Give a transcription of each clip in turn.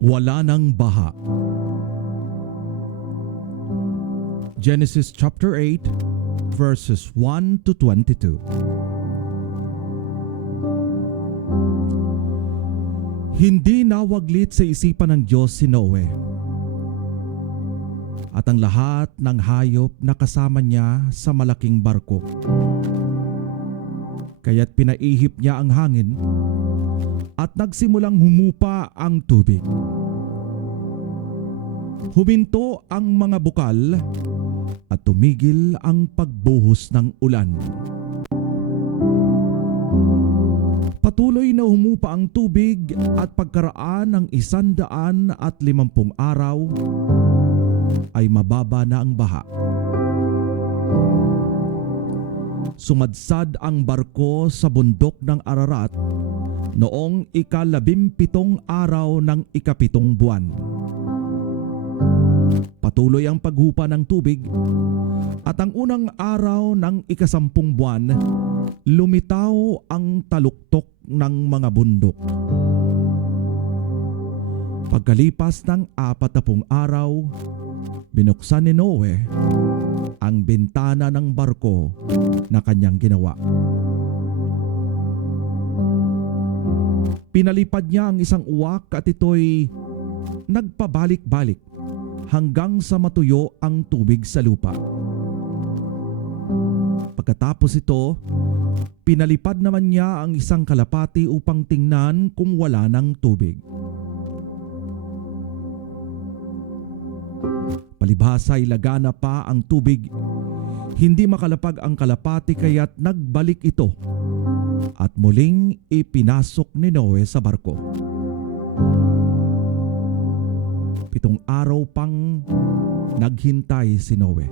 Wala ng baha. Genesis chapter 8 verses 1 to 22. Hindi nawaglit sa isipan ng Diyos si Noe at ang lahat ng hayop na kasama niya sa malaking barko. Kaya't pinaihip niya ang hangin at nagsimulang humupa ang tubig. Huminto ang mga bukal at tumigil ang pagbuhos ng ulan. Patuloy na humupa ang tubig at pagkaraan ng 150 araw ay mababa na ang baha. Sumadsad ang barko sa bundok ng Ararat noong ika-17 araw ng ika-7 buwan. Patuloy ang paghupa ng tubig at ang unang araw ng ika-10 buwan, lumitaw ang taluktok ng mga bundok. Pagkalipas ng 40 araw, binuksan ni Noe ang bintana ng barko na kanyang ginawa. Pinalipad niya ang isang uwak at ito'y nagpabalik-balik hanggang sa matuyo ang tubig sa lupa. Pagkatapos ito, pinalipad naman niya ang isang kalapati upang tingnan kung wala ng tubig. Palibhasa ay lagana pa ang tubig, hindi makalapag ang kalapati kaya't nagbalik ito at muling ipinasok ni Noe sa barko. 7 araw pang naghintay si Noe.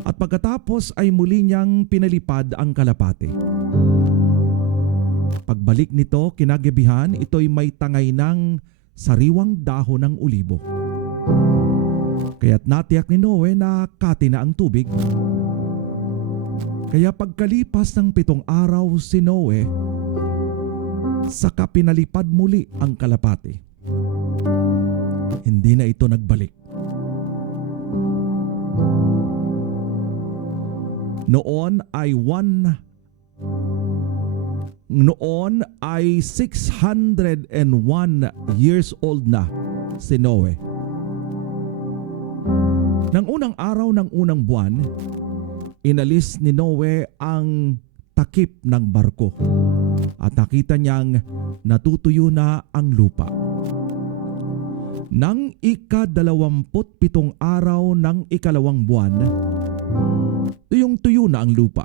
At pagkatapos ay muli niyang pinalipad ang kalapati. Pagbalik nito kinagabihan, ito'y may tangay ng sariwang dahon ng ulibo. Kaya't natiyak ni Noe na kati na ang tubig. Kaya pagkalipas ng 7 araw si Noe, saka pinalipad muli ang kalapati. Hindi na ito nagbalik. Noon ay 601 years old na si Noe. Nang unang araw ng unang buwan, inalis ni Noe ang takip ng barko at nakita niyang natutuyo na ang lupa. Nang ika-27 araw ng ikalawang buwan, tuyong-tuyo na ang lupa.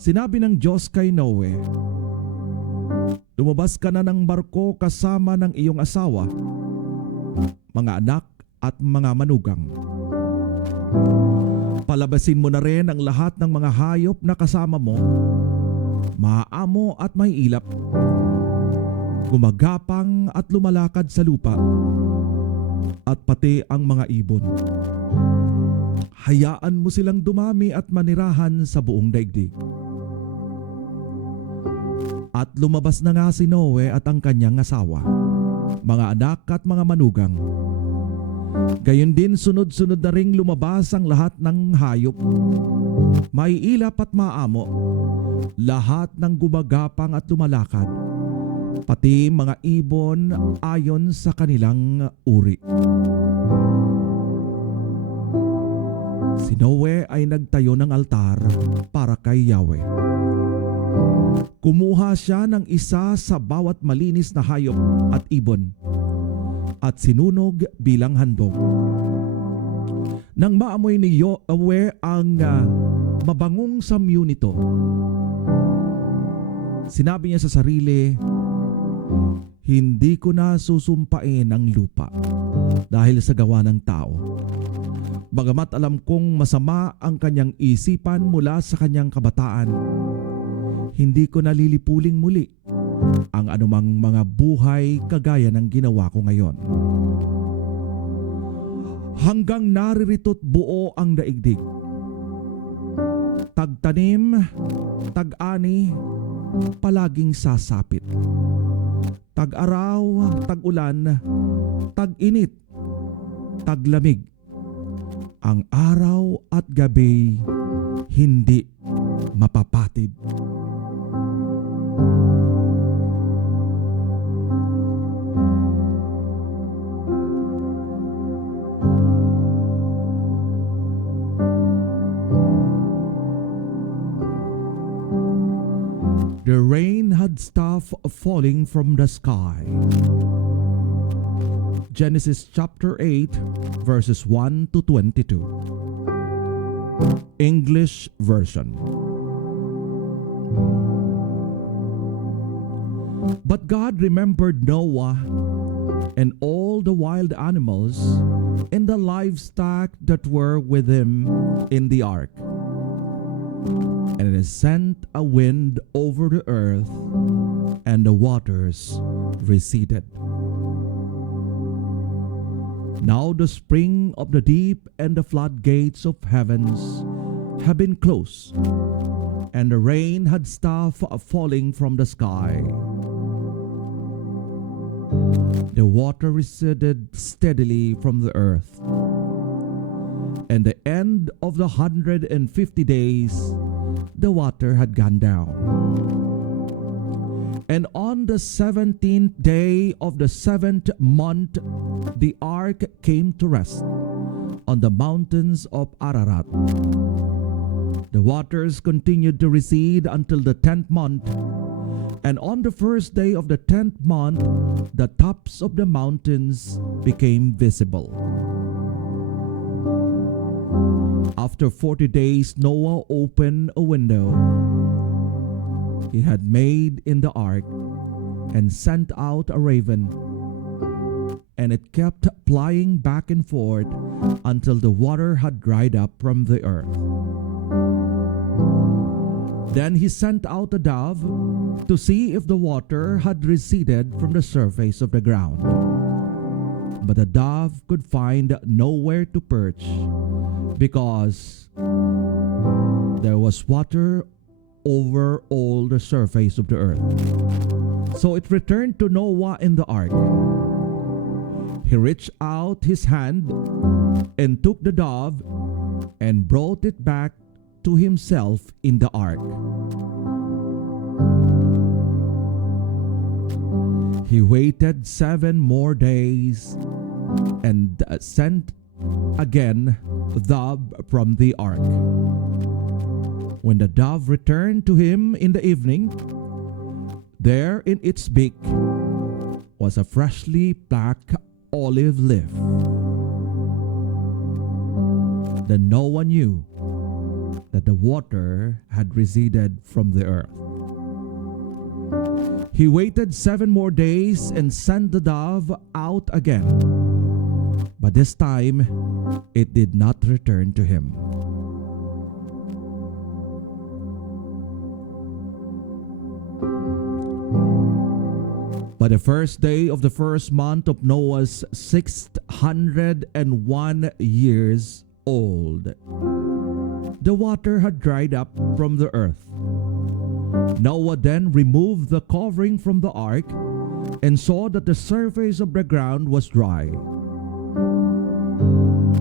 Sinabi ng Diyos kay Noe, "Lumabas ka na ng barko kasama ng iyong asawa, mga anak at mga manugang. Palabasin mo na rin ang lahat ng mga hayop na kasama mo, maaamo at may ilap, gumagapang at lumalakad sa lupa, at pati ang mga ibon. Hayaan mo silang dumami at manirahan sa buong daigdig." At lumabas na nga si Noe at ang kanyang asawa, mga anak at mga manugang. Gayon din sunod-sunod na ring lumabas ang lahat ng hayop, may ilap at maamo, lahat ng gumagapang at lumalakad, pati mga ibon ayon sa kanilang uri. Si Noe ay nagtayo ng altar para kay Yahweh. Kumuha siya ng isa sa bawat malinis na hayop at ibon at sinunog bilang handog. Nang maamoy ni Yahweh ang mabangong samyo nito, sinabi niya sa sarili, "Hindi ko na susumpain ang lupa dahil sa gawa ng tao. Bagamat alam kong masama ang kanyang isipan mula sa kanyang kabataan, hindi ko nalilipuling muli ang anumang mga buhay kagaya ng ginawa ko ngayon. Hanggang naririto't buo ang daigdig. Tagtanim, tag-ani, palaging sasapit. tag-araw, tag-ulan, tag-init, taglamig. Ang araw at gabi hindi mapapatid. The rain had stopped falling from the sky. Genesis chapter 8, verses 1 to 22. English version. But God remembered Noah and all the wild animals and the livestock that were with him in the ark. And it sent a wind over the earth, and the waters receded. Now the spring of the deep and the floodgates of heavens have been closed, and the rain had stopped falling from the sky. The water receded steadily from the earth. And the end of the 150 days, the water had gone down. And on the 17th day of the 7th month, the ark came to rest on the mountains of Ararat. The waters continued to recede until the 10th month, and on the first day of the 10th month, the tops of the mountains became visible. After 40 days, Noah opened a window he had made in the ark and sent out a raven, and it kept flying back and forth until the water had dried up from the earth. Then he sent out a dove to see if the water had receded from the surface of the ground. But the dove could find nowhere to perch, because there was water over all the surface of the earth. So it returned to Noah in the ark. He reached out his hand and took the dove and brought it back to himself in the ark. He waited 7 more days and sent again the dove from the ark. When the dove returned to him in the evening, there in its beak was a freshly plucked olive leaf. Then Noah knew that the water had receded from the earth. He waited 7 more days and sent the dove out again. But this time, it did not return to him. By the first day of the first month of Noah's 601 years old, the water had dried up from the earth. Noah then removed the covering from the ark and saw that the surface of the ground was dry.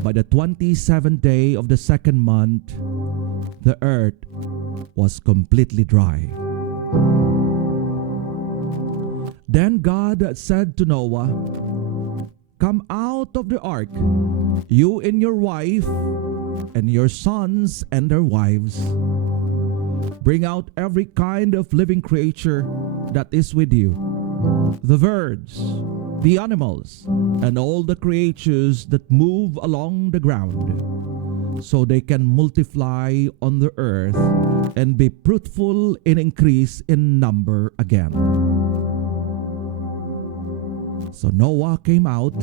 By the 27th day of the second month, the earth was completely dry. Then God said to Noah, "Come out of the ark, you and your wife, and your sons and their wives. Bring out every kind of living creature that is with you, the birds, the animals, and all the creatures that move along the ground, so they can multiply on the earth and be fruitful and increase in number again." So Noah came out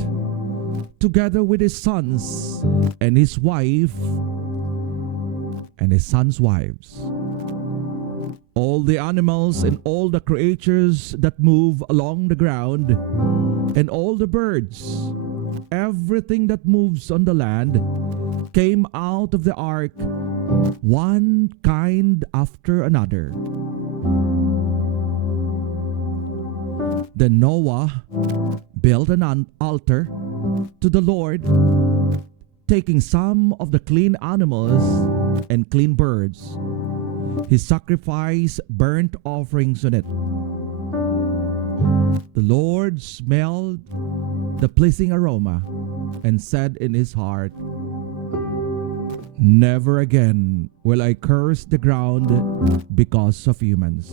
together with his sons and his wife and his sons' wives, all the animals and all the creatures that move along the ground, and all the birds, everything that moves on the land, came out of the ark, one kind after another. Then Noah built an altar to the Lord, taking some of the clean animals and clean birds. He sacrificed burnt offerings on it. The Lord smelled the pleasing aroma and said in his heart, "Never again will I curse the ground because of humans."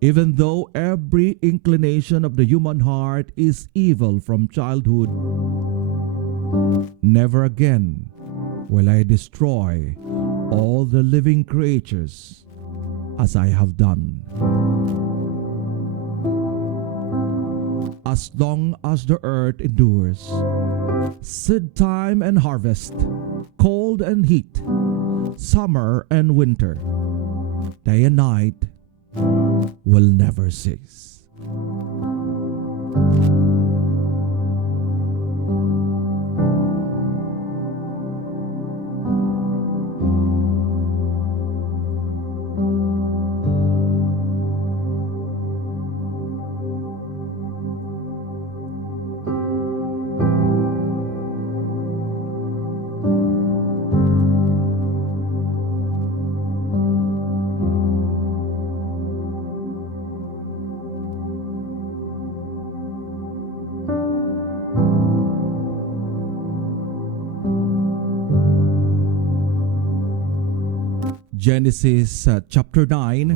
Even though every inclination of the human heart is evil from childhood, never again will I destroy all the living creatures as I have done. As long as the earth endures, seed time and harvest, cold and heat, summer and winter, day and night will never cease. Genesis chapter 9,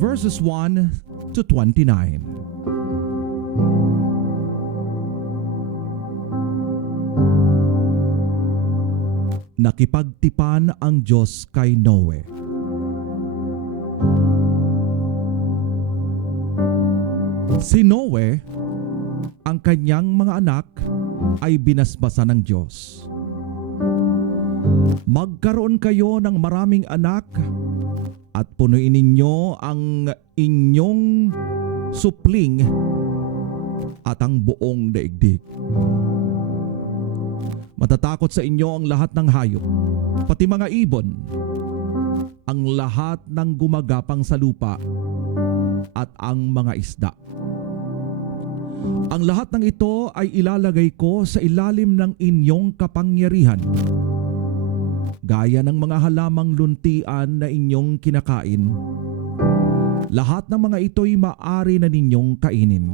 verses 1 to 29. Nakipagtipan ang Diyos kay Noe. Si Noe, ang kanyang mga anak ay binasbasan ng Diyos. Magkaroon kayo ng maraming anak at punuin ninyo ang inyong supling at ang buong daigdig. Matatakot sa inyo ang lahat ng hayop, pati mga ibon, ang lahat ng gumagapang sa lupa at ang mga isda. Ang lahat ng ito ay ilalagay ko sa ilalim ng inyong kapangyarihan, gaya ng mga halamang luntian na inyong kinakain. Lahat ng mga ito'y maaari na ninyong kainin.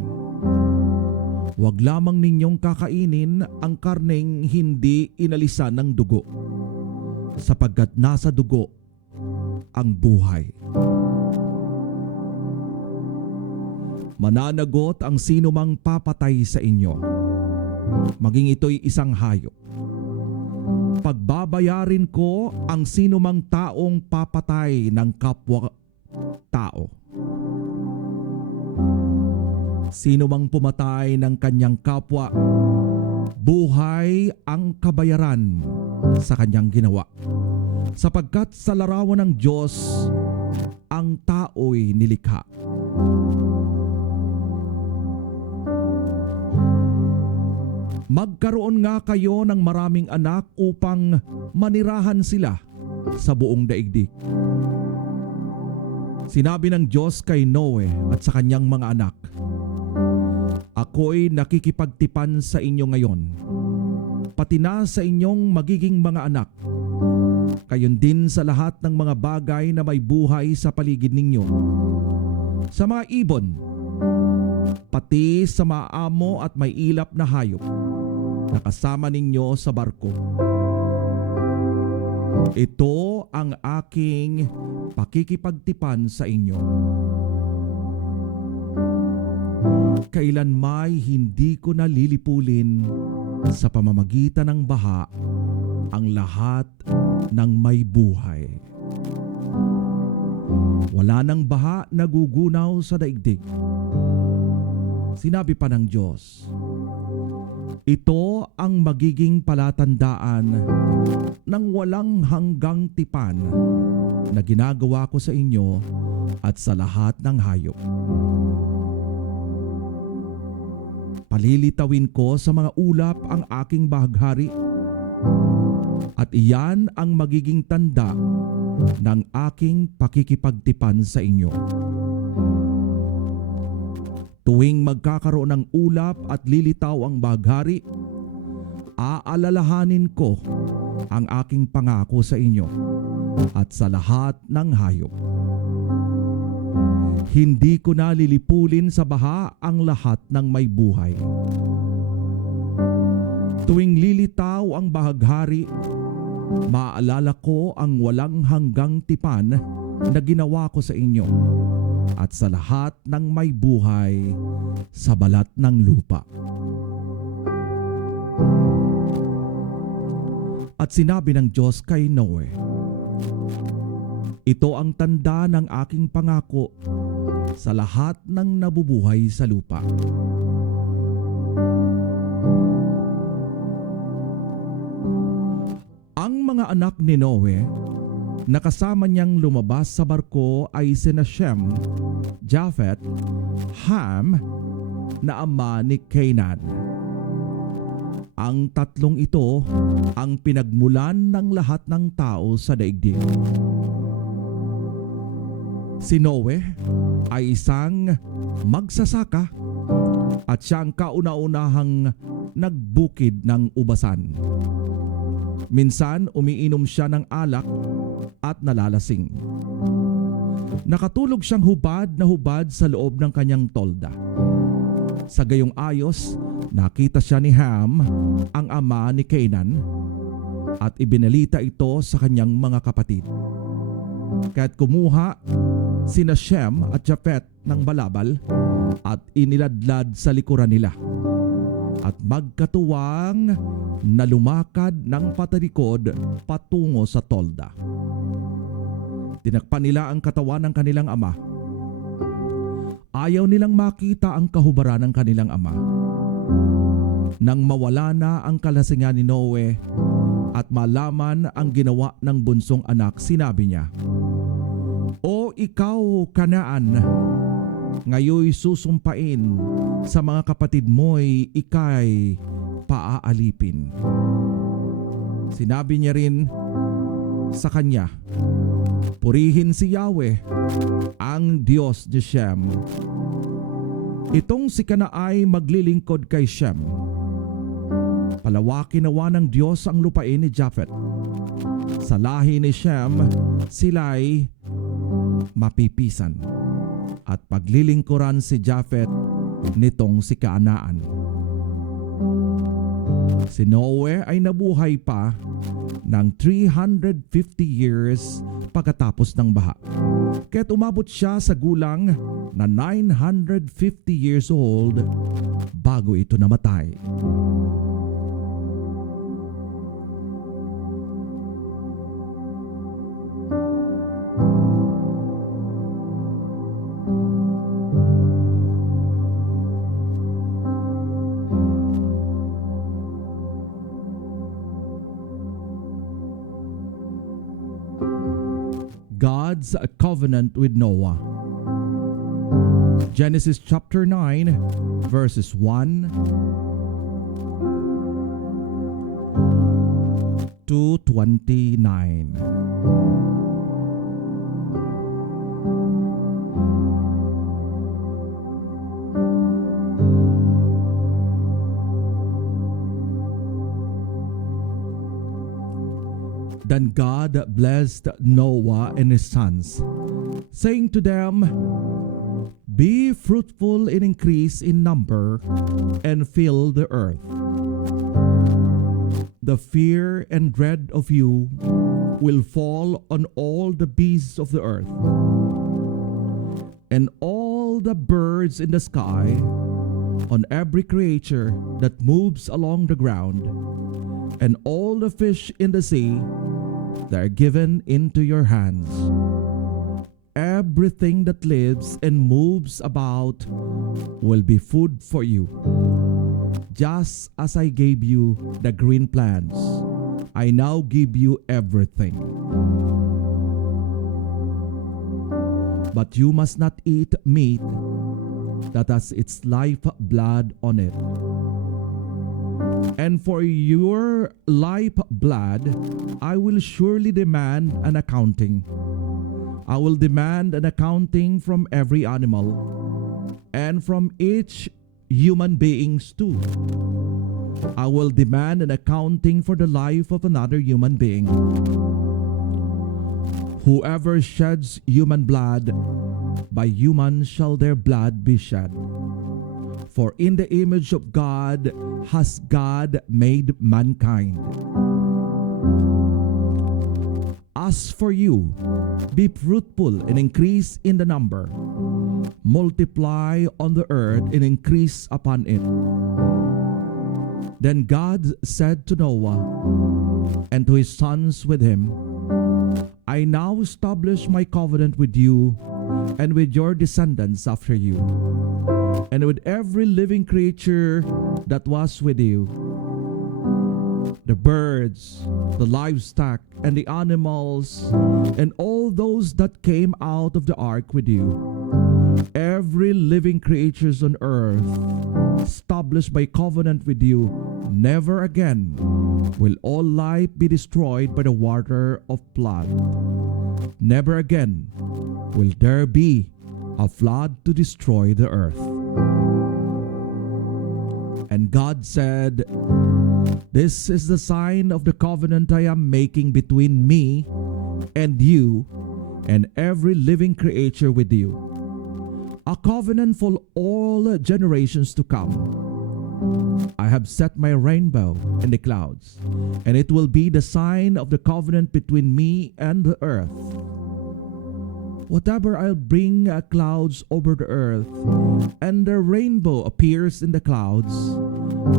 Huwag lamang ninyong kakainin ang karneng hindi inalisan ng dugo, sapagkat nasa dugo ang buhay. Mananagot ang sinumang papatay sa inyo, maging ito'y isang hayop. Pagbabayarin ko ang sinumang taong papatay ng kapwa-tao. Sino mang pumatay ng kanyang kapwa, buhay ang kabayaran sa kanyang ginawa. Sapagkat sa larawan ng Diyos, ang tao'y nilikha. Magkaroon nga kayo ng maraming anak upang manirahan sila sa buong daigdig. Sinabi ng Diyos kay Noe at sa kanyang mga anak, "Ako'y nakikipagtipan sa inyo ngayon, pati na sa inyong magiging mga anak, gayon din sa lahat ng mga bagay na may buhay sa paligid ninyo, sa mga ibon, pati sa maamo at may ilap na hayop na kasama ninyo sa barko. Ito ang aking pakikipagtipan sa inyo. Kailanmay hindi ko nalilipulin sa pamamagitan ng baha ang lahat ng may buhay. Wala nang baha na gugunaw sa daigdig." Sinabi pa ng Diyos, "Ito ang magiging palatandaan ng walang hanggang tipan na ginagawa ko sa inyo at sa lahat ng hayop. Palilitawin ko sa mga ulap ang aking bahaghari, at iyan ang magiging tanda ng aking pakikipagtipan sa inyo. Tuwing magkakaroon ng ulap at lilitaw ang baghari, aalalahanin ko ang aking pangako sa inyo at sa lahat ng hayop. Hindi ko na lilipulin sa baha ang lahat ng may buhay. Tuwing lilitaw ang bahaghari, maaalala ko ang walang hanggang tipan na ginawa ko sa inyo at sa lahat ng may buhay sa balat ng lupa. At sinabi ng Diyos kay Noe, ito ang tanda ng aking pangako sa lahat ng nabubuhay sa lupa. Ang mga anak ni Noe na kasama niyang lumabas sa barko ay sina Shem, Japhet, Ham na ama ni Canaan. Ang tatlong ito ang pinagmulan ng lahat ng tao sa daigdig. Si Noe ay isang magsasaka at siya ang kauna-unahang nagbukid ng ubasan. Minsan umiinom siya ng alak at nalalasing. Nakatulog siyang hubad na hubad sa loob ng kanyang tolda. Sa gayong ayos, nakita siya ni Ham, ang ama ni Canaan, at ibinalita ito sa kanyang mga kapatid. Kaya't kumuha sina Shem at Japhet ng balabal at iniladlad sa likuran nila. At magkatuwang na lumakad ng patalikod patungo sa tolda. Tinakpan nila ang katawan ng kanilang ama. Ayaw nilang makita ang kahubaran ng kanilang ama. Nang mawala na ang kalasingan ni Noe at malaman ang ginawa ng bunsong anak, sinabi niya, O ikaw, Kanaan, ngayoy susumpain sa mga kapatid mo'y ikay paaalipin. Sinabi niya rin sa kanya, purihin si Yahweh, ang Diyos ni Shem. Itong si Kana ay maglilingkod kay Shem. Palawakin nawa ng Diyos ang lupain ni Japhet. Sa lahi ni Shem, sila'y mapipisan. At paglilingkuran si Japhet nitong si Kanaan. Si Noe ay nabuhay pa ng 350 years pagkatapos ng baha. Kaya't umabot siya sa gulang na 950 years old bago ito namatay. God's covenant with Noah. Genesis chapter 9 verses 1 to 29. Then God blessed Noah and his sons, saying to them, Be fruitful and increase in number, and fill the earth. The fear and dread of you will fall on all the beasts of the earth, and all the birds in the sky, on every creature that moves along the ground, and all the fish in the sea that are given into your hands. Everything that lives and moves about will be food for you. Just as I gave you the green plants, I now give you everything. But you must not eat meat that has its life blood on it. And for your life blood, I will surely demand an accounting. I will demand an accounting from every animal, and from each human beings too. I will demand an accounting for the life of another human being. Whoever sheds human blood, by human shall their blood be shed. For in the image of God has God made mankind. As for you, be fruitful and increase in the number. Multiply on the earth and increase upon it. Then God said to Noah and to his sons with him, I now establish my covenant with you and with your descendants after you, and with every living creature that was with you, the birds, the livestock, and the animals, and all those that came out of the ark with you, every living creatures on earth, established by covenant with you. Never again will all life be destroyed by the water of flood. Never again will there be a flood to destroy the earth. And God said, this is the sign of the covenant I am making between me and you and every living creature with you, a covenant for all generations to come. I have set my rainbow in the clouds, and it will be the sign of the covenant between me and the earth. Whatever I'll bring clouds over the earth, and the rainbow appears in the clouds,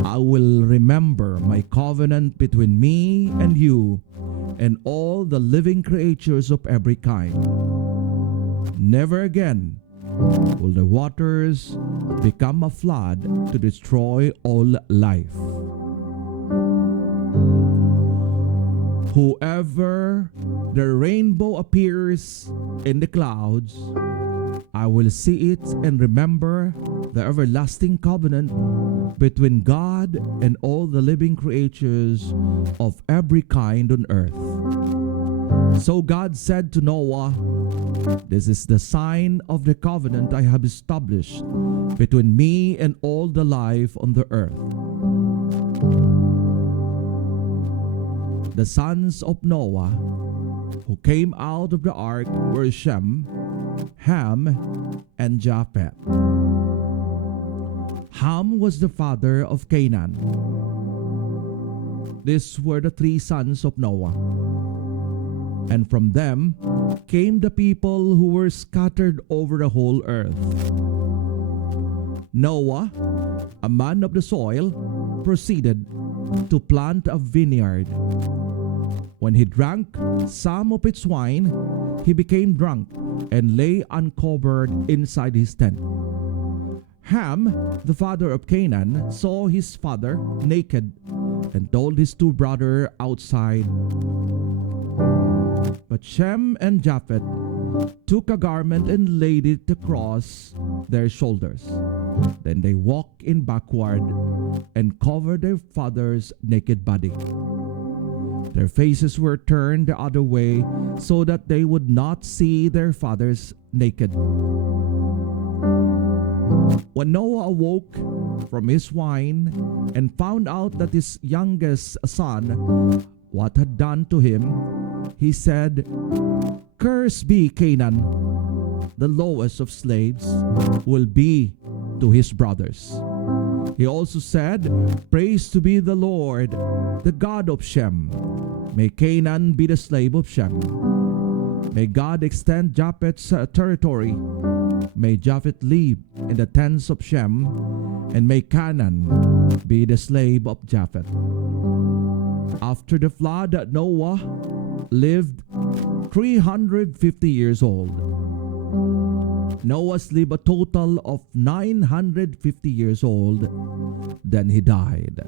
I will remember my covenant between me and you and all the living creatures of every kind. Never again will the waters become a flood to destroy all life. Whoever the rainbow appears in the clouds, I will see it and remember the everlasting covenant between God and all the living creatures of every kind on earth. So God said to Noah, this is the sign of the covenant I have established between me and all the life on the earth. The sons of Noah who came out of the ark were Shem, Ham, and Japheth. Ham was the father of Canaan. These were the three sons of Noah. And from them came the people who were scattered over the whole earth. Noah, a man of the soil, proceeded to plant a vineyard. When he drank some of its wine, he became drunk and lay uncovered inside his tent. Ham, the father of Canaan, saw his father naked and told his two brothers outside. But Shem and Japheth took a garment and laid it across their shoulders. Then they walked in backward and covered their father's naked body. Their faces were turned the other way so that they would not see their father's naked. When Noah awoke from his wine and found out that his youngest son what had done to him, he said, "Cursed be Canaan, the lowest of slaves will be to his brothers." He also said, "Praise to be the Lord, the God of Shem. May Canaan be the slave of Shem. May God extend Japheth's territory. May Japheth live in the tents of Shem, and may Canaan be the slave of Japheth." After the flood, Noah lived 350 years old. Noah lived a total of 950 years old. Then he died.